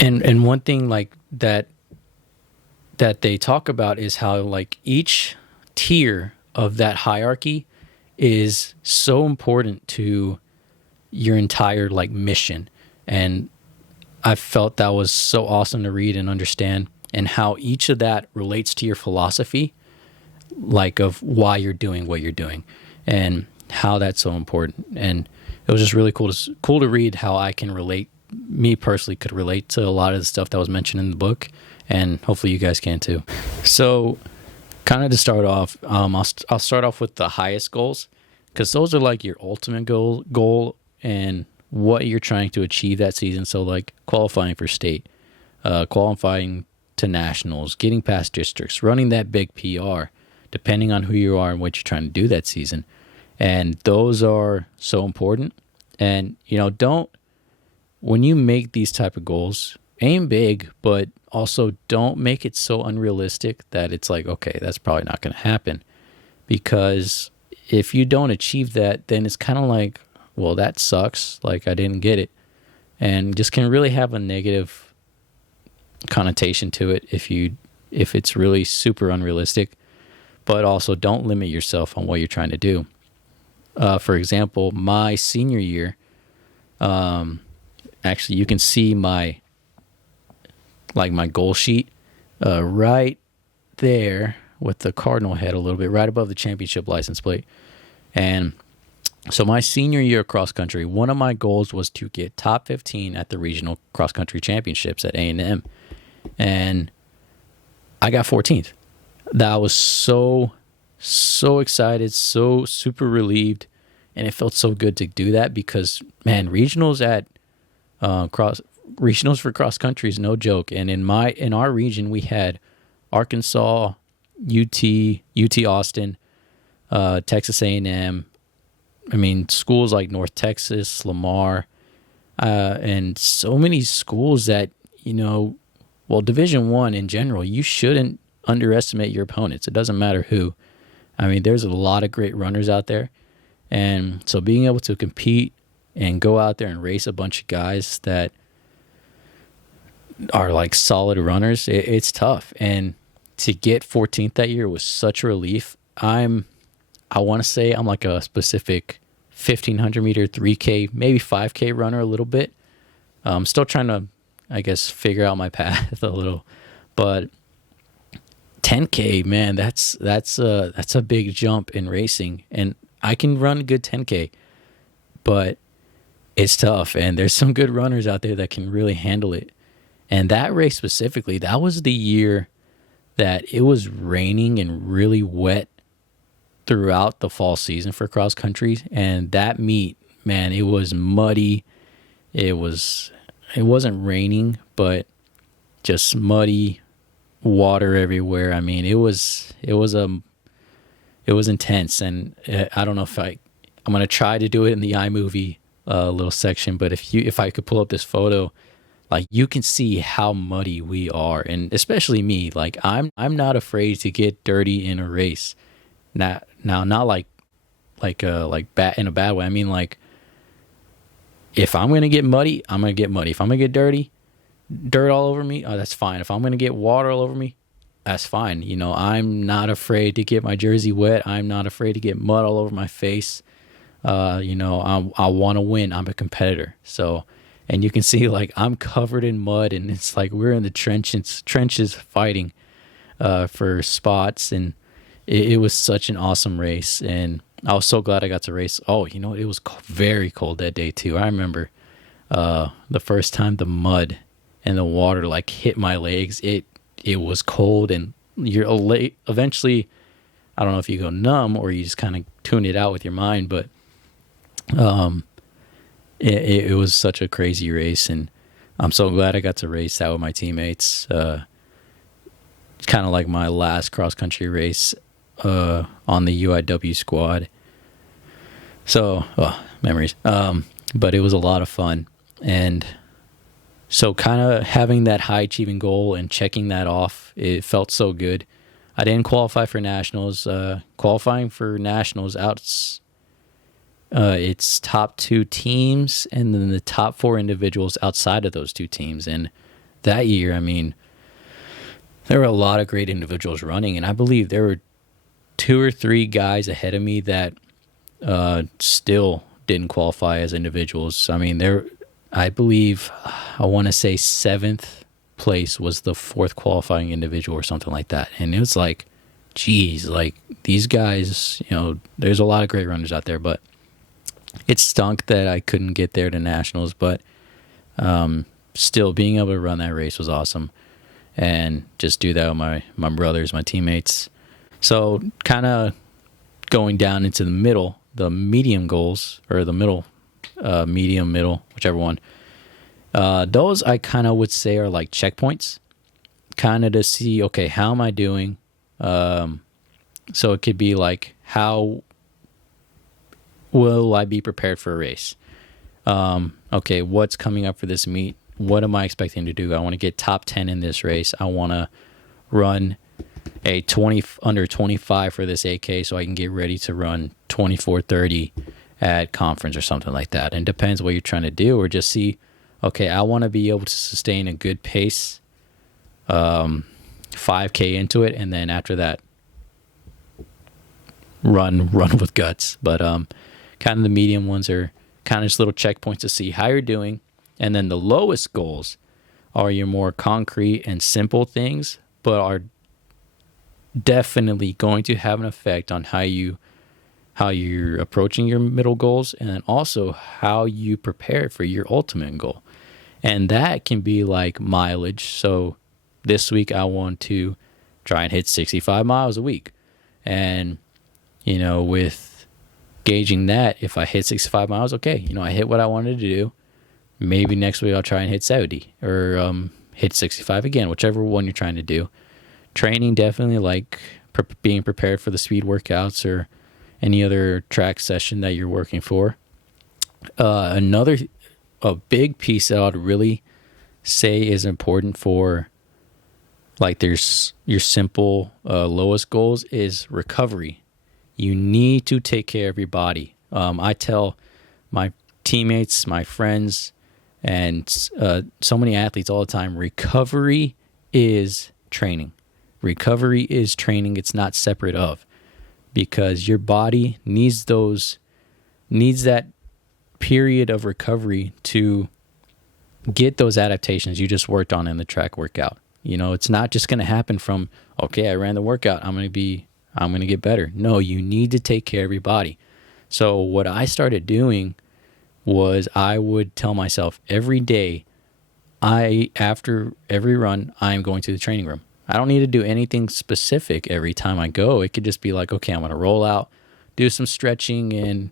And one thing like that they talk about is how like each tier of that hierarchy is so important to your entire like mission. And I felt that was so awesome to read and understand, and how each of that relates to your philosophy, like of why you're doing what you're doing and how that's so important. And it was just really cool to read how I can relate, me personally could relate to a lot of the stuff that was mentioned in the book, and hopefully you guys can too. So kind of to start off, I'll start off with the highest goals, because those are like your ultimate goal and what you're trying to achieve that season. So like qualifying for state, qualifying to nationals, getting past districts, running that big PR, depending on who you are and what you're trying to do that season. And those are so important. And, when you make these type of goals, aim big, but also don't make it so unrealistic that it's like, okay, that's probably not going to happen. Because if you don't achieve that, then it's kind of like, well, that sucks. Like, I didn't get it. And just can really have a negative connotation to it if it's really super unrealistic. But also don't limit yourself on what you're trying to do. For example, my senior year, actually you can see my goal sheet right there with the cardinal head a little bit, right above the championship license plate. And so my senior year cross country, one of my goals was to get top 15 at the regional cross country championships at A&M. And I got 14th. That was so excited, so super relieved, and it felt so good to do that because, man, regionals for cross country is no joke. And in our region, we had Arkansas, UT Austin, Texas A&M. I mean, schools like North Texas, Lamar, and so many schools that, Division I in general, you shouldn't underestimate your opponents. It doesn't matter who. I mean, there's a lot of great runners out there. And so being able to compete and go out there and race a bunch of guys that are like solid runners, it's tough. And to get 14th that year was such a relief. I want to say I'm like a specific 1,500 meter, 3K, maybe 5K runner a little bit. I'm still trying to, I guess, figure out my path a little. But 10K, man, that's a big jump in racing. And I can run a good 10K, but it's tough. And there's some good runners out there that can really handle it. And that race specifically, that was the year that it was raining and really wet throughout the fall season for cross country. And that meet, man, it was muddy. It wasn't raining, but just muddy, water everywhere. I mean, it was intense. And I don't know if I'm going to try to do it in the iMovie little section, but if I could pull up this photo, like you can see how muddy we are. And especially me, like I'm not afraid to get dirty in a race. Not like bad in a bad way. I mean, like, if I'm going to get muddy, I'm going to get muddy. If I'm going to get dirty, dirt all over me, that's fine. If I'm going to get water all over me, that's fine. I'm not afraid to get my jersey wet. I'm not afraid to get mud all over my face. I want to win. I'm a competitor. So, and you can see like I'm covered in mud, and it's like we're in the trenches fighting for spots. And it was such an awesome race. And I was so glad I got to race. Oh, it was very cold that day too. I remember the first time the mud and the water like hit my legs. It was cold, and you're late. Eventually, I don't know if you go numb or you just kind of tune it out with your mind, but it was such a crazy race, and I'm so glad I got to race that with my teammates. It's kind of like my last cross country race on the UIW squad. So, memories. But it was a lot of fun. And so kind of having that high achieving goal and checking that off, it felt so good. I didn't qualify for nationals. Qualifying for nationals it's top 2 teams and then the top 4 individuals outside of those 2 teams. And that year, I mean, there were a lot of great individuals running, and I believe there were 2 or 3 guys ahead of me that still didn't qualify as individuals. I mean, I believe, I want to say 7th place was the 4th qualifying individual or something like that. And it was like, geez, like these guys, there's a lot of great runners out there, but it stunk that I couldn't get there to nationals. But still, being able to run that race was awesome, and just do that with my brothers, my teammates. So kind of going down into the middle, the medium goals, or the middle, medium, middle, whichever one. Those I kind of would say are like checkpoints, kind of to see, okay, how am I doing? So it could be like, how will I be prepared for a race? Okay, what's coming up for this meet? What am I expecting to do? I want to get top 10 in this race. I want to run a 20 under 25 for this AK so I can get ready to run 24:30 at conference or something like that. And it depends what you're trying to do, or just see, okay, I want to be able to sustain a good pace, 5K into it, and then after that, run with guts. But kind of the medium ones are kind of just little checkpoints to see how you're doing. And then the lowest goals are your more concrete and simple things, but are definitely going to have an effect on how you're approaching your middle goals, and then also how you prepare for your ultimate goal. And that can be like mileage. So this week I want to try and hit 65 miles a week. And, with gauging that, if I hit 65 miles, okay, I hit what I wanted to do. Maybe next week I'll try and hit 70 or hit 65 again, whichever one you're trying to do. Training, definitely like being prepared for the speed workouts or any other track session that you're working for. A big piece that I'd really say is important for, like, there's your simple lowest goals is recovery. You need to take care of your body. I tell my teammates, my friends, and so many athletes all the time, recovery is training. Recovery is training. It's not separate of, because your body needs that period of recovery to get those adaptations you just worked on in the track workout. It's not just going to happen from, okay, I ran the workout, I'm going to get better. No, you need to take care of your body. So what I started doing was I would tell myself every day, after every run, I'm going to the training room. I don't need to do anything specific every time I go. It could just be like, okay, I'm going to roll out, do some stretching, and,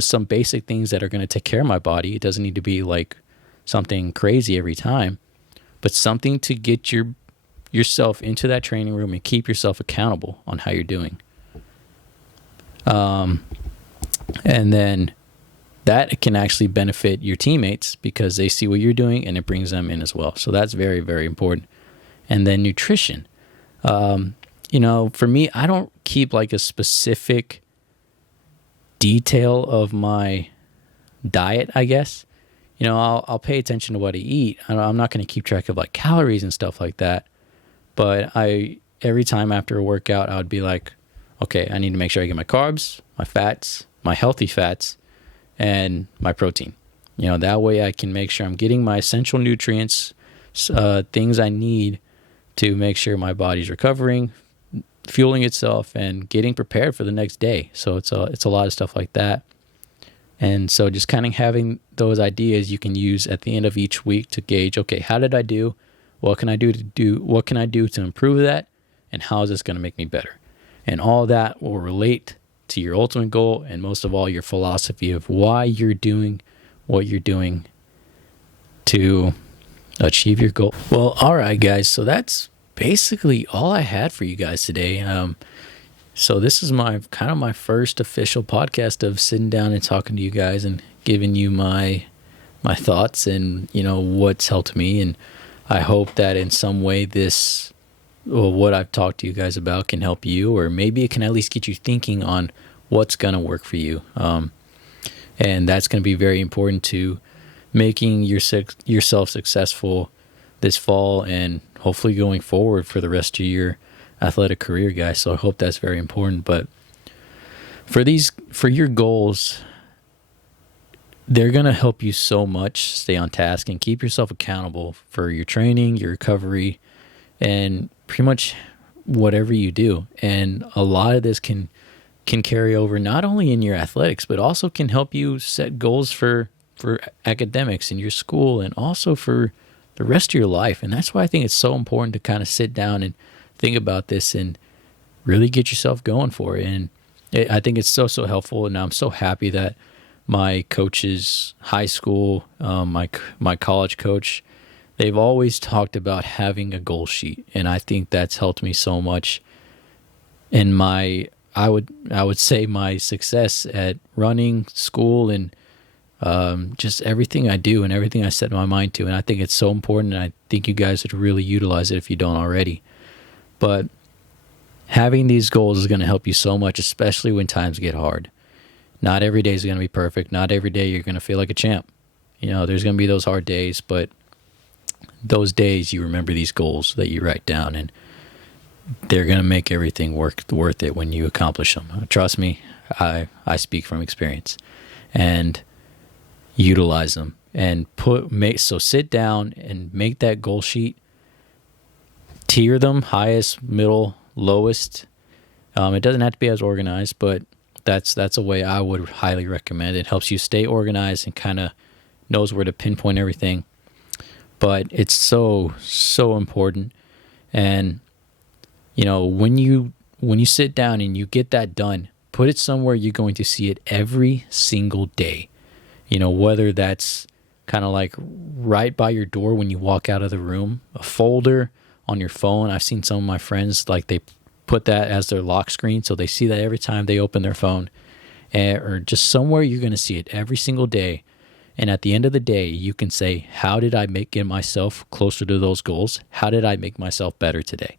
some basic things that are going to take care of my body. It doesn't need to be like something crazy every time, but something to get yourself into that training room and keep yourself accountable on how you're doing. And then that can actually benefit your teammates because they see what you're doing and it brings them in as well. So that's very, very important. And then nutrition. For me, I don't keep like a specific detail of my diet, I guess. I'll pay attention to what I eat. I'm not going to keep track of like calories and stuff like that. But every time after a workout, I would be like, okay, I need to make sure I get my carbs, my fats, my healthy fats, and my protein. That way I can make sure I'm getting my essential nutrients, things I need to make sure my body's recovering, fueling itself, and getting prepared for the next day. So it's a lot of stuff like that. And so just kind of having those ideas you can use at the end of each week to gauge, okay, how did I do? What can I do to improve that? And how is this going to make me better? And all that will relate to your ultimate goal, and most of all, your philosophy of why you're doing what you're doing to achieve your goal. Well, all right, guys. So that's basically all I had for you guys today. So this is my first official podcast of sitting down and talking to you guys and giving you my thoughts and what's helped me. And I hope that in some way what I've talked to you guys about can help you, or maybe it can at least get you thinking on what's going to work for you. And that's going to be very important to making yourself successful this fall and hopefully going forward for the rest of your athletic career, guys. So I hope that's very important. But for your goals, they're going to help you so much stay on task and keep yourself accountable for your training, your recovery, and pretty much whatever you do. And a lot of this can carry over not only in your athletics, but also can help you set goals for academics in your school and also for the rest of your life. And that's why I think it's so important to kind of sit down and think about this and really get yourself going for it. And I think it's so helpful. And I'm so happy that my coaches, high school, my college coach, they've always talked about having a goal sheet. And I think that's helped me so much in I would say my success at running, school, and just everything I do and everything I set my mind to. And I think it's so important, and I think you guys would really utilize it if you don't already. But having these goals is going to help you so much, especially when times get hard. Not every day is going to be perfect. Not every day you're going to feel like a champ. There's going to be those hard days, but those days you remember these goals that you write down, and they're going to make everything worth it when you accomplish them. Trust me, I speak from experience. And utilize them and so sit down and make that goal sheet, tier them, highest, middle, lowest. It doesn't have to be as organized, but that's a way I would highly recommend. It helps you stay organized and kind of knows where to pinpoint everything. But it's so important. And when you sit down and you get that done, put it somewhere you're going to see it every single day. Whether that's kind of like right by your door when you walk out of the room, a folder on your phone. I've seen some of my friends, like, they put that as their lock screen, so they see that every time they open their phone, or just somewhere you're going to see it every single day. And at the end of the day, you can say, how did I get myself closer to those goals? How did I make myself better today?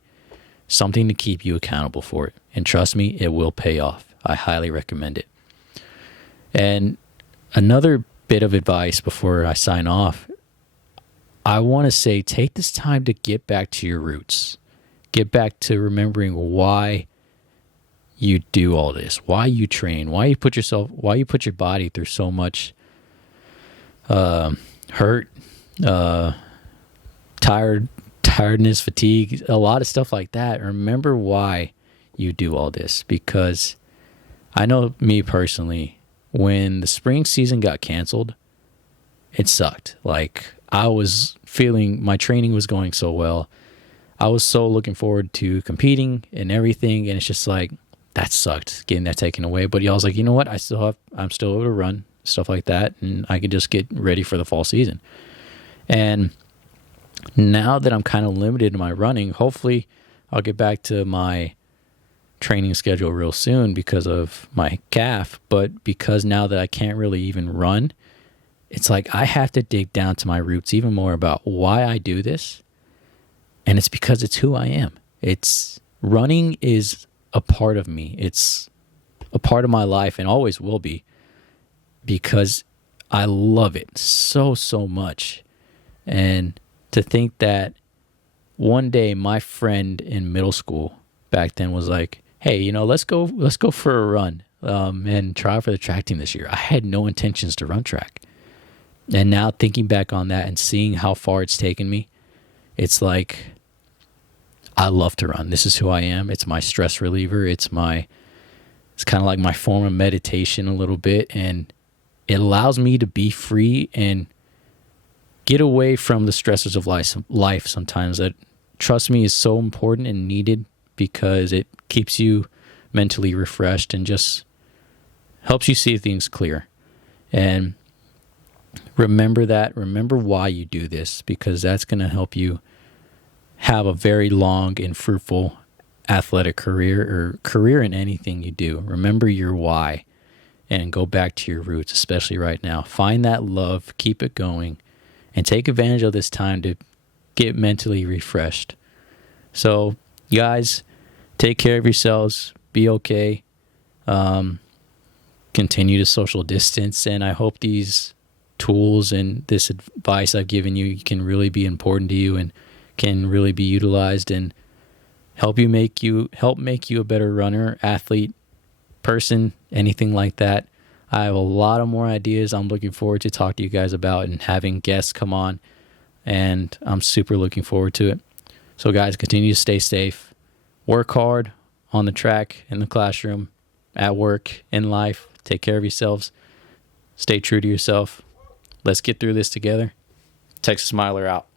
Something to keep you accountable for it. And trust me, it will pay off. I highly recommend it. And another bit of advice before I sign off, I want to say, take this time to get back to your roots. Get back to remembering why you do all this, why you train, why you put your body through so much hurt, tiredness, fatigue, a lot of stuff like that. Remember why you do all this, because I know me personally, when the spring season got canceled, it sucked. Like, I was feeling my training was going so well. I was so looking forward to competing and everything, and it's just like, that sucked, getting that taken away. But I was like, you know what? I'm still able to run, stuff like that, and I could just get ready for the fall season. And now that I'm kind of limited in my running, hopefully I'll get back to my training schedule real soon because of my calf. But because now that I can't really even run, it's like I have to dig down to my roots even more about why I do this. And it's because it's who I am. Running is a part of me. It's a part of my life and always will be, because I love it so much. And to think that one day my friend in middle school back then was like, hey, let's go for a run and try for the track team this year. I had no intentions to run track. And now thinking back on that and seeing how far it's taken me, it's like, I love to run. This is who I am. It's my stress reliever. It's kind of like my form of meditation a little bit. And it allows me to be free and get away from the stresses of life sometimes that, trust me, is so important and needed, because it keeps you mentally refreshed and just helps you see things clear. And remember why you do this, because that's going to help you have a very long and fruitful athletic career, or career in anything you do. Remember your why and go back to your roots, especially right now. Find that love, keep it going, and take advantage of this time to get mentally refreshed. So, guys, take care of yourselves. Be okay. Continue to social distance, and I hope these tools and this advice I've given you can really be important to you and can really be utilized and help make you a better runner, athlete, person, anything like that. I have a lot of more ideas I'm looking forward to talk to you guys about and having guests come on, and I'm super looking forward to it. So guys, continue to stay safe, work hard on the track, in the classroom, at work, in life. Take care of yourselves. Stay true to yourself. Let's get through this together. Texas Miler out.